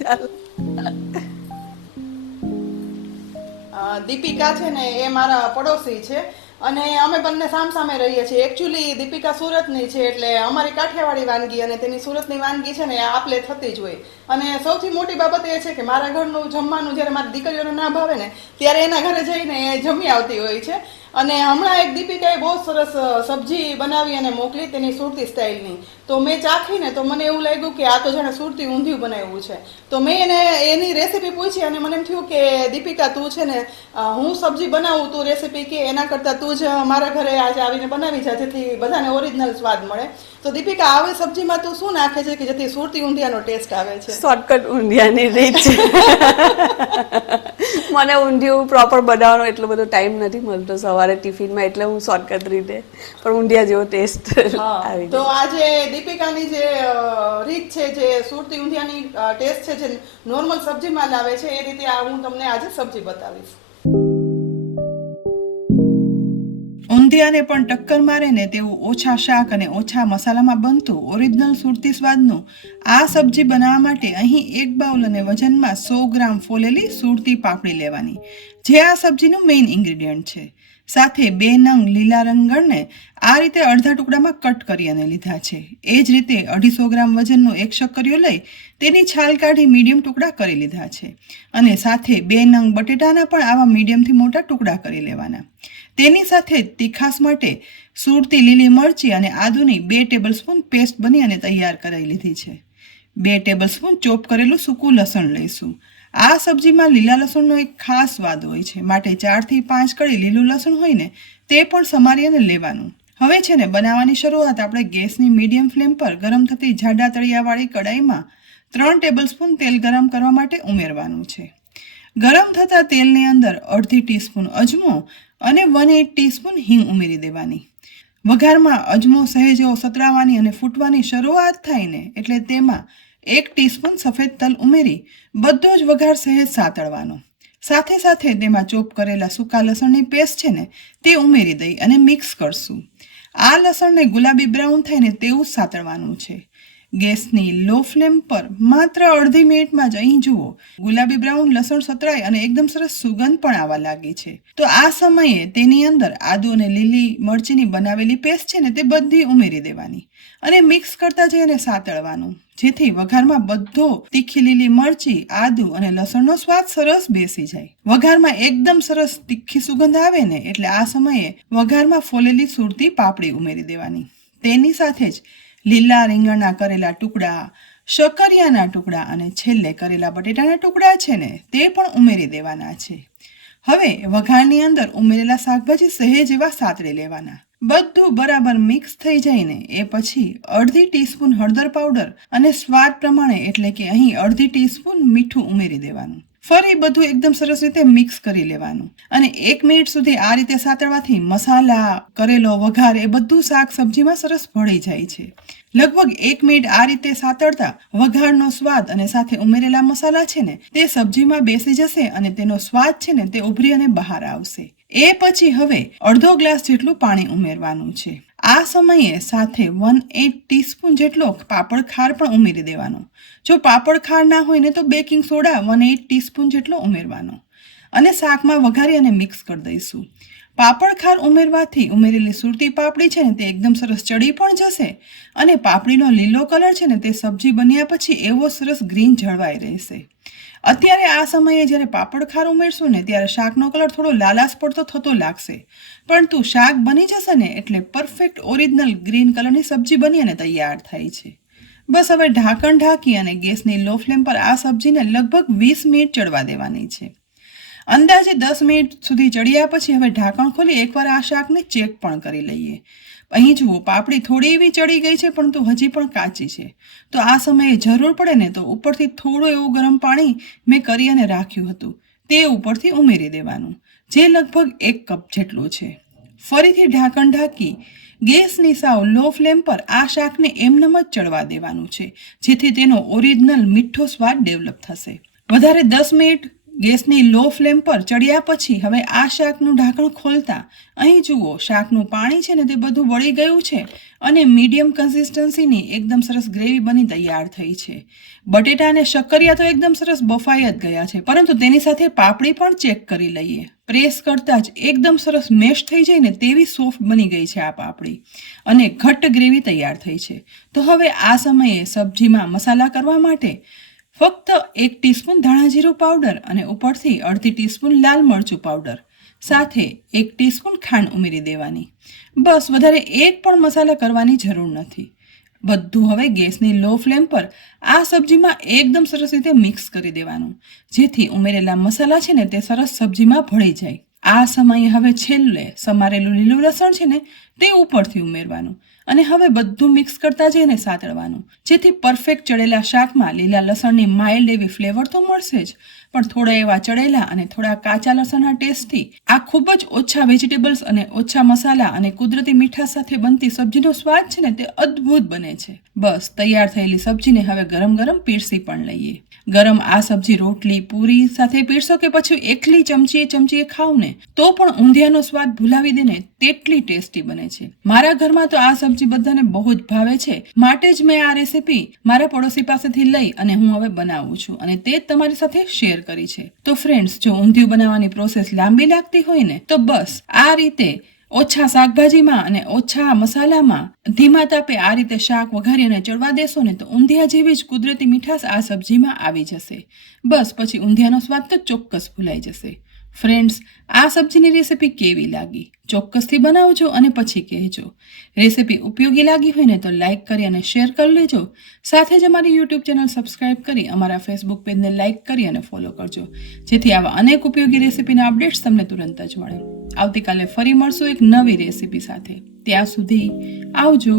ચાલો. દીપિકા છે ને એ મારા પડોશી છે અને અમે બંને સામસામે રહીએ છીએ. એકચ્યુઅલી દીપિકા સુરતની છે એટલે અમારી કાઠિયાવાડી વાનગી અને તેની સુરતની વાનગી છે ને આપલે થતી જ હોય. અને સૌથી મોટી બાબત એ છે કે મારા ઘરનું જમવાનું જ્યારે મારી દીકરીઓને ના ભાવે ને ત્યારે એના ઘરે જઈને એ જમી આવતી હોય છે. અને હમણાં એક દીપિકાએ બહુ સરસ સબ્જી બનાવી અને મોકલી તેની સુરતી સ્ટાઇલની. તો મેં ચાખીને તો મને એવું લાગ્યું કે આ તો જાણે સુરતી ઊંધિયું બનાવ્યું છે. તો મેં એને એની રેસીપી પૂછી અને મને એમ થયું કે દીપિકા તું છે ને હું સબ્જી બનાવું તું રેસીપી કે એના કરતાં તું જ મારા ઘરે આજે આવીને બનાવી જા જેથી બધાને ઓરિજિનલ સ્વાદ મળે. તો દીપિકા આવી સબ્જીમાં તું શું નાખે છે કે જેથી સુરતી ઊંધિયાનો ટેસ્ટ આવે છે? શોર્ટકટ ઊંધિયાની રીત છે. મને ઊંધિયું પ્રોપર બનાવવાનો એટલો બધો ટાઈમ નથી મળતો સવારે ટિફિનમાં, એટલે હું શોર્ટકટ રીતે પણ ઊંધિયા જેવો ટેસ્ટ આવી તો આજે દીપિકાની જે રીત છે જે સુરતી ઊંધિયાની ટેસ્ટ છે જે નોર્મલ સબ્જીમાં લાવે છે એ રીતે હું તમને આજે સબ્જી બતાવીશ. ઊંધિયાને પણ ટક્કર મારે ને તેવું ઓછા શાક અને ઓછા મસાલામાં બનતું ઓરિજિનલ સુરતી સ્વાદનું આ સબ્જી બનાવવા માટે અહીં એક બાઉલ અને વજનમાં 100 ગ્રામ ફોલેલી સુરતી પાપડી લેવાની, જે આ સબ્જીનું મેઇન ઇન્ગ્રેડિયન્ટ છે. સાથે 2 નંગ લીલા રંગણને આ રીતે અડધા ટુકડામાં કટ કરી અને લીધા છે. એ જ રીતે 250 ગ્રામ વજનનો એક શક્કરિયો લઈ તેની છાલ કાઢી મીડિયમ ટુકડા કરી લીધા છે. અને સાથે 2 નંગ બટેટાના પણ આવા મીડિયમથી મોટા ટુકડા કરી લેવાના. તેની સાથે તીખાસ માટે સુરતી લીલી મરચી અને આદુની 2 ટેબલસ્પૂન પેસ્ટ બની અને તૈયાર કરાવી લીધી છે. 2 ટેબલસ્પૂન ચોપ કરેલું સૂકું લસણ લઈશું. આ સબ્જીમાં લીલા લસણનો એક ખાસ સ્વાદ હોય છે, માટે 4 થી 5 કળી લીલું લસણ હોય ને તે પણ સમારી અને લેવાનું. હવે છે ને બનાવવાની શરૂઆત આપણે ગેસની મીડિયમ ફ્લેમ પર ગરમ થતી જાડા તળિયાવાળી કડાઈમાં 3 ટેબલસ્પૂન તેલ ગરમ કરવા માટે ઉમેરવાનું છે. ગરમ થતા તેલની અંદર અડધી ટીસ્પૂન અજમો અને 1/8 ટીસ્પૂન હિંગ ઉમેરી દેવાની. વઘારમાં અજમો સહેજ સતરાવાની અને ફૂટવાની શરૂઆત થાય ને એટલે તેમાં 1 ટીસ્પૂન સફેદ તલ ઉમેરી બધો જ વઘાર સહેજ સાતળવાનો. સાથે સાથે તેમાં ચોપ કરેલા સૂકા લસણની પેસ્ટ છે ને તે ઉમેરી દઈ અને મિક્સ કરશું. આ લસણને ગુલાબી બ્રાઉન થાય ને તેવું જ સાતળવાનું છે. ગેસની લો ફ્લેમ પર માત્ર અડધી મિનિટમાં જ અહીં જુઓ ગુલાબી બ્રાઉન લસણ સતરાય અને એકદમ સરસ સુગંધ પણ આવવા લાગી છે. તો આ સમયે તેની અંદર આદુ અને લીલી મરચીની બનાવેલી પેસ્ટ છે ને તે બધી ઉમેરી દેવાની અને મિક્સ કરતા જઈ અને સાતળવાનું, જેથી વઘારમાં બધો તીખી લીલી મરચી, આદુ અને લસણનો સ્વાદ સરસ બેસી જાય. વઘારમાં એકદમ સરસ તીખી સુગંધ આવે ને એટલે આ સમયે વઘારમાં ફોલેલી સુરતી પાપડી ઉમેરી દેવાની. તેની સાથે જ લીલા રીંગણના કરેલા ટુકડા, શક્કરિયાના ટુકડા અને છેલ્લે કરેલા બટેટાના ટુકડા છે ને તે પણ ઉમેરી દેવાના છે. હવે વઘારની અંદર ઉમેરેલા શાકભાજી સહેજ એવા સાતળી લેવાના. બધું બરાબર મિક્સ થઈ જાય ને એ પછી અડધી ટીસ્પૂન હળદર પાવડર અને સ્વાદ પ્રમાણે એટલે કે અહીં અડધી ટીસ્પૂન મીઠું ઉમેરી દેવાનું. ફરી બધું એકદમ સરસ રીતે મિક્સ કરી લેવાનું અને 1 મિનિટ સુધી આ રીતે સાતળવાથી મસાલા, કરેલો વઘાર એ બધું શાક સબ્જીમાં સરસ ભળી જાય છે. લગભગ 1 મિનિટ આ રીતે સાતળતા વઘારનો સ્વાદ અને સાથે ઉમેરેલા મસાલા છે ને તે સબ્જીમાં બેસી જશે અને તેનો સ્વાદ છે ને તે ઉભરી અને બહાર આવશે. એ પછી હવે અડધો ગ્લાસ જેટલું પાણી ઉમેરવાનું છે. આ સમયે સાથે 1/8 ટીસ્પૂન જેટલો પાપડ ખાર પણ ઉમેરી દેવાનો. જો પાપડ ખાર ના હોય ને તો બેકિંગ સોડા 1/8 ટીસ્પૂન જેટલો ઉમેરવાનો અને શાકમાં વઘારી અને મિક્સ કરી દઈશું. પાપડ ખાર ઉમેરવાથી ઉમેરેલી સુરતી પાપડી છે ને તે એકદમ સરસ ચડી પણ જશે અને પાપડીનો લીલો કલર છે ને તે સબ્જી બન્યા પછી એવો સરસ ગ્રીન જળવાઈ રહેશે. અત્યારે આ સમયે જ્યારે પાપડ ખાર ઉમેરશું ને ત્યારે શાકનો કલર થોડો લાલાશ પડતો થતો લાગશે, પરંતુ શાક બની જશે ને એટલે પરફેક્ટ ઓરિજિનલ ગ્રીન કલરની સબ્જી બની અને તૈયાર થાય છે. બસ હવે ઢાંકણ ઢાંકી અને ગેસની લો ફ્લેમ પર આ સબ્જીને લગભગ 20 મિનિટ ચડવા દેવાની છે. અંદાજે 10 મિનિટ સુધી ચડ્યા પછી હવે ઢાંકણ ખોલી એકવાર આ શાકને ચેક પણ કરી લઈએ. અહીં જુઓ પાપડી થોડી એવી ચડી ગઈ છે પરંતુ હજી પણ કાચી છે. તો આ સમયે જરૂર પડે ને તો ઉપરથી થોડું એવું ગરમ પાણી મેં કરી અને રાખ્યું હતું તે ઉપરથી ઉમેરી દેવાનું, જે લગભગ 1 કપ જેટલું છે. ફરીથી ઢાંકણ ઢાંકી ગેસની સાવ લો ફ્લેમ પર આ શાકને એમનેમ જ ચડવા દેવાનું છે, જેથી તેનો ઓરિજિનલ મીઠો સ્વાદ ડેવલપ થશે. વધારે 10 મિનિટ ગેસની લો ફ્લેમ પર ચડ્યા પછી હવે આ શાકનું ઢાંકણ ખોલતા અહીં જુઓ શાકનું પાણી છે ને તે બધું વળી ગયું છે અને મીડિયમ કન્સિસ્ટન્સીની એકદમ સરસ ગ્રેવી બની તૈયાર થઈ છે. બટેટા અને શક્કરિયા તો એકદમ સરસ બફાઈ જ ગયા છે, પરંતુ તેની સાથે પાપડી પણ ચેક કરી લઈએ. પ્રેસ કરતા જ એકદમ સરસ મેશ થઈ જાય ને તેવી સોફ્ટ બની ગઈ છે આ પાપડી અને ઘટ્ટ ગ્રેવી તૈયાર થઈ છે. તો હવે આ સમયે સબ્જીમાં મસાલા કરવા માટે ફક્ત 1 ટીસ્પૂન ધાણા જીરું પાવડર અને ઉપરથી અડધી ટીસ્પૂન લાલ મરચું પાવડર સાથે 1 ટીસ્પૂન ખાંડ ઉમેરી દેવાની. બસ, વધારે એક પણ મસાલા કરવાની જરૂર નથી. બધું હવે ગેસની લો ફ્લેમ પર આ સબ્જીમાં એકદમ સરસ રીતે મિક્સ કરી દેવાનું, જેથી ઉમેરેલા મસાલા છે ને તે સરસ સબ્જીમાં ભળી જાય. આ સમયે હવે છેલ્લે સમારેલું લીલું લસણ છે ને તે ઉપરથી ઉમેરવાનું અને હવે બધું મિક્સ કરતા જઈને સાતળવાનું, જેથી પરફેક્ટ ચડેલા શાકમાં લીલા લસણની માઇલ્ડ એવી ફ્લેવર તો મળશે જ, પણ થોડા એવા ચડેલા અને થોડા કાચા લસણના ટેસ્ટથી આ ખૂબ જ ઓછા વેજીટેબલ્સ અને ઓછા મસાલા અને કુદરતી મીઠા સાથે બનતી સબ્જીનો સ્વાદ છે ને તે અદ્ભુત બને છે. બસ, તૈયાર થયેલી સબ્જીને હવે ગરમ ગરમ પીરસી પણ લઈએ. ગરમ આ સબ્જી રોટલી પૂરી સાથે પીરસો કે પછી એકલી ચમચીએ ખાવ ને તો પણ ઊંધિયાનો સ્વાદ ભૂલાવી દે ને તેટલી ટેસ્ટી બને છે. મારા ઘરમાં તો આ સબ્જી બધાને બહુ જ ભાવે છે, માટે જ મેં આ રેસીપી મારા પડોશી પાસેથી લઈ અને હું હવે બનાવું છું અને તે જ તમારી સાથે શેર કરી છે. તો ફ્રેન્ડ્સ, જો ઊંધિયું બનાવવાની પ્રોસેસ લાંબી લાગતી હોય ને તો બસ આ રીતે ઓછા શાકભાજીમાં અને ઓછા મસાલામાં ધીમા તાપે આ રીતે શાક વઘારી અને ચડવા દેશો ને તો ઊંધિયા જેવી જ કુદરતી મીઠાશ આ સબ્જીમાં આવી જશે. બસ, પછી ઊંધિયાનો સ્વાદ તો ચોક્કસ ભૂલાઈ જશે. ફ્રેન્ડ્સ, આ સબ્જીની રેસીપી કેવી લાગી ચોક્કસથી બનાવજો અને પછી કહેજો. રેસીપી ઉપયોગી લાગી હોય ને તો લાઇક કરી અને શેર કરી લેજો. સાથે જ અમારી યુટ્યુબ ચેનલ સબસ્ક્રાઇબ કરી અમારા ફેસબુક પેજને લાઇક કરી અને ફોલો કરજો, જેથી આવા અનેક ઉપયોગી રેસીપીના અપડેટ્સ તમને તુરંત જ મળે. આવતીકાલે ફરી મળશું એક નવી રેસીપી સાથે. ત્યાં સુધી આવજો.